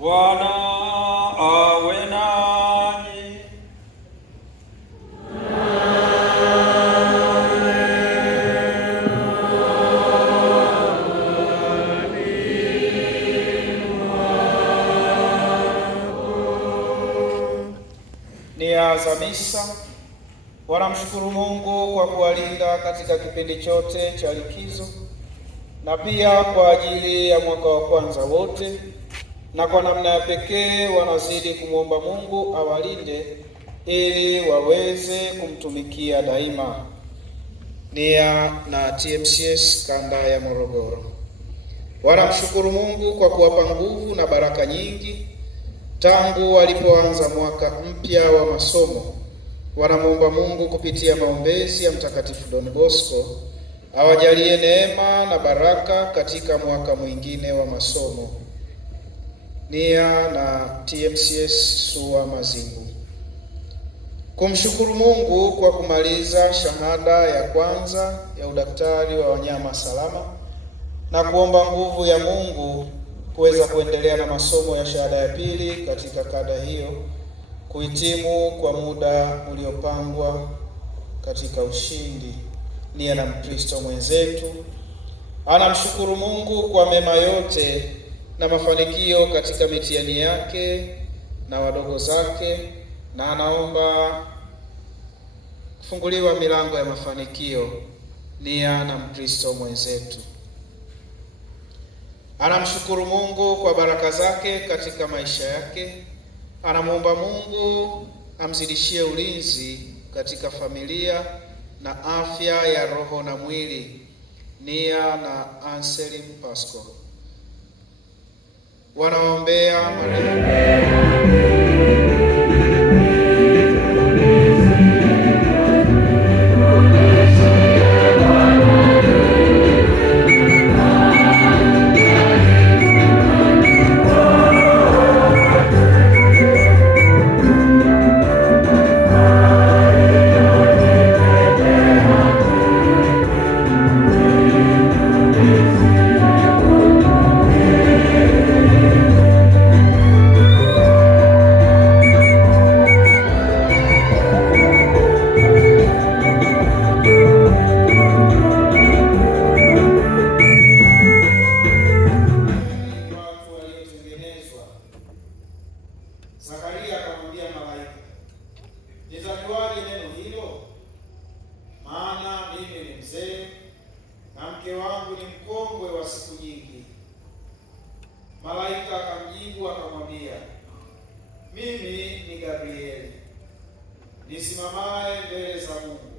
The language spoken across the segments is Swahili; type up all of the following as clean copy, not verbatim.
Bwana awe nanyi. Nia za misa. Wanamshukuru Mungu kwa kuwalinda katika kipindi chote cha likizo na pia kwa ajili ya mwaka wa kwanza wote, na kwa namna ya pekee wanazidi kumwomba Mungu awalinde ili waweze kumtumikia daima. Nia na TMCS kanda ya Morogoro. Wanamshukuru Mungu kwa kuwapa nguvu na baraka nyingi tangu walipoanza mwaka mpya wa masomo. Wanamwomba Mungu kupitia maombezi ya Mtakatifu Don Bosco awajalie neema na baraka katika mwaka mwingine wa masomo. Nia na TMCS SUA Mazingu. Kumshukuru Mungu kwa kumaliza shahada ya kwanza ya udaktari wa wanyama salama na kuomba nguvu ya Mungu kuweza kuendelea na masomo ya shahada ya pili katika kada hiyo, kuhitimu kwa muda uliopangwa katika ushindi. Nia na Mkristo mwenzetu anamshukuru Mungu kwa mema yote na mafanikio katika mitihani yake na wadogo zake, na anaomba kufunguliwa milango ya mafanikio. Nia na Mkristo mwenzetu anamshukuru Mungu kwa baraka zake katika maisha yake. Anamwomba Mungu amzidishie ulinzi katika familia na afya ya roho na mwili. Nia na Anselim Pasco. Wanaombea marehemu mzee na mke wangu ni mkongwe wa siku nyingi. Malaika akamjibu akamwambia, mimi ni Gabrieli, nisimamaye mbele za Mungu,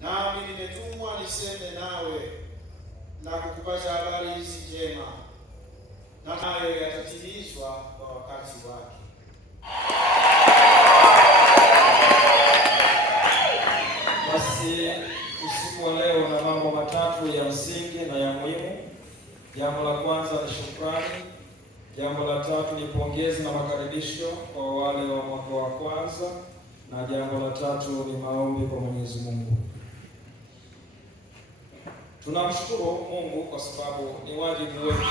nami nimetumwa niseme nawe na kukupasha habari hizi njema, na nayo yatatimizwa kwa wakati wake. Basi usiku wa leo na mambo matatu ya msingi na ya muhimu. Jambo la kwanza ni shukrani. Jambo la tatu ni pongezi na makaribisho kwa wale wa mwaka wa kwanza, na jambo la tatu ni maombi kwa Mwenyezi Mungu. Tunamshukuru Mungu kwa sababu ni wajibu wetu.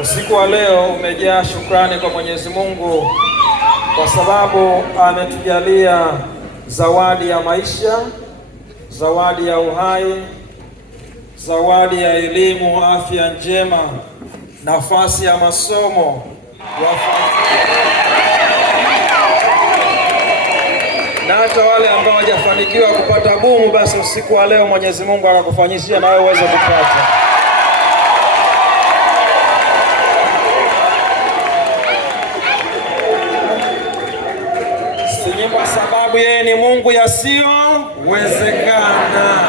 Usiku wa leo umejaa shukrani kwa Mwenyezi Mungu kwa sababu ametujalia zawadi ya maisha, zawadi ya uhai, zawadi ya elimu, afya njema, nafasi ya masomo, na hata wale ambao hawajafanikiwa kupata bumu, basi usiku wa leo Mwenyezi Mungu akakufanyishia na wewe uweze kupata. Kwa sababu yeye Mwambieni Mungu yasiyowezekana.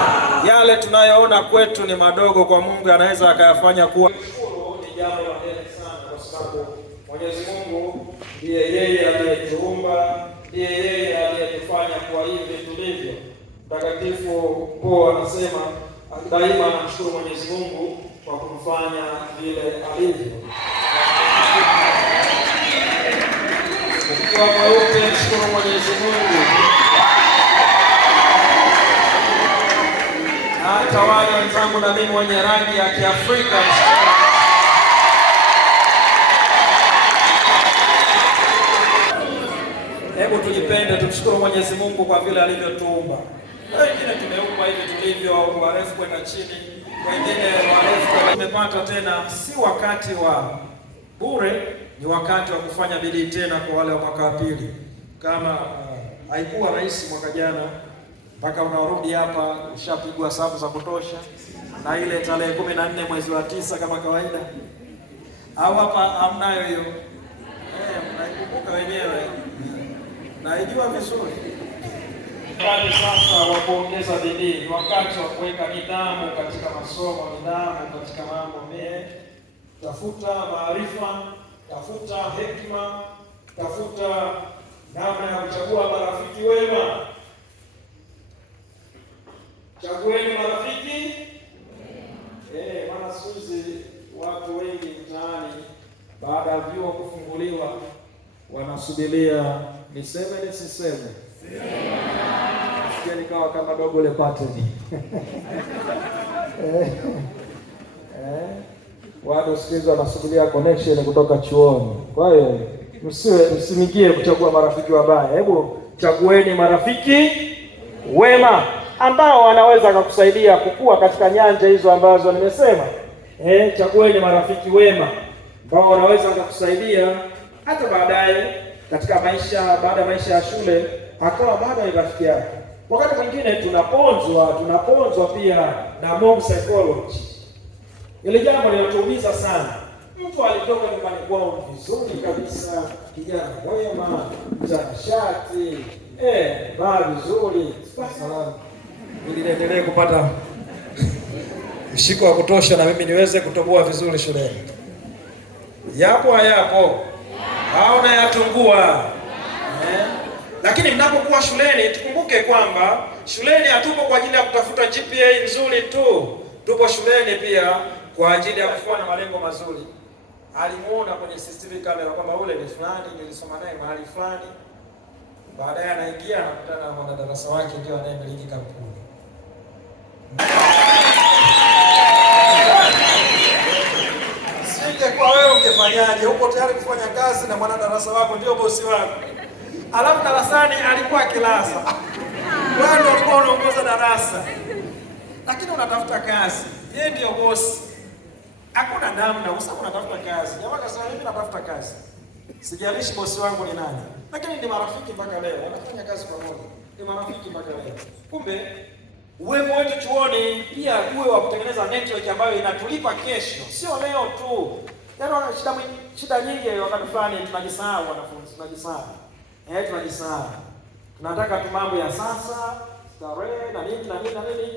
Yale tunayoona kwetu ni madogo, kwa Mungu anaweza akayafanya kuwa. Kushukuru ni jambo la heri sana, kwa sababu Mwenyezi Mungu ndiye yeye aliyetuumba, ndiye yeye aliyetufanya kwa hivi tulivyo. Mtakatifu Paulo anasema daima namshukuru Mwenyezi Mungu kwa kutufanya vile alivyo. Ukiwa mweupe, mshukuru Mwenyezi Mungu. Hata wale wenzangu na mimi wenye rangi ya Kiafrika, hebu tujipende, tumshukuru Mwenyezi Mungu kwa vile alivyotuumba. Wengine tumeumbwa hivi tulivyo, warefu kwenda chini, wengine warefu. Tumepata tena, si wakati wa bure, ni wakati wa kufanya bidii tena kwa wale wa mwaka wa pili. Kama haikuwa rahisi mwaka jana, mpaka unaorudi hapa ushapigwa hesabu za kutosha, na ile tarehe 14 mwezi wa 9 kama kawaida, au hapa hamnayo hiyo? Mnaikumbuka wenyewe, naijua vizuri. Wakati sasa wa kuongeza bidii, ni wakati wa kuweka nidhamu katika masomo, nidhamu katika mambo mengi. Tafuta maarifa, tafuta hekima, tafuta namna ya kuchagua marafiki wema. Chagueni marafiki. Maana siku hizi watu wengi mtaani baada ya vyuo kufunguliwa wanasubiria niseme nisiseme. Sikia nikawa kama dogo le pattern. Watu siku hizi wanasubiria connection kutoka chuoni. Kwa hiyo msimingie kuchagua marafiki wabaya. Hebu chagueni marafiki wema ambao wanaweza kukusaidia kukua katika nyanja hizo ambazo nimesema. Chagueni marafiki wema ambao wanaweza kukusaidia hata baadaye katika maisha, baada ya maisha ya shule, akawa bado ni rafiki yako. Wakati mwingine tunaponzwa pia na mob psychology. Ile jambo linatuumiza sana. Mtu alitoka nyumbani kwao vizuri kabisa, kijana mwema, mtanashati, baa vizuri, salamu, ili niendelee kupata mshiko wa kutosha na mimi niweze kutoboa vizuri shuleni. Yapo hayapo? Au na yatungua? Lakini mnapokuwa shuleni, tukumbuke kwamba shuleni hatupo kwa ajili ya kutafuta GPA nzuri tu. Tupo shuleni pia kwa ajili ya kufuata malengo mazuri. Alimuona kwenye CCTV camera kwamba ule ni fulani, nilisoma naye mahali fulani. Baadaye anaingia anakutana na mwanadarasa wake ndio anayemiliki kampuni. Sije kwa wewe ungefanyaje? Uko tayari kufanya kazi na mwanadarasa wako ndio bosi wako. Alafu darasani alikuwa kilasa. Wewe ndio ulikuwa unaongoza darasa. Lakini unatafuta kazi. Yeye ndio bosi. Hakuna namna, usema unatafuta kazi. Jamaa kasema mimi natafuta kazi. Sijalishi bosi wangu ni nani. Lakini ni marafiki mpaka leo. Wanafanya kazi pamoja. Ni marafiki mpaka leo. Kumbe uwepo wetu chuoni pia uwe wa kutengeneza network ambayo inatulipa kesho. Sio leo tu. Yaani shida nyingi wakati fulani tunajisahau wanafunzi, tunajisahau. Tunajisahau. Tunataka tu mambo ya sasa, starehe na nini na nini na nini.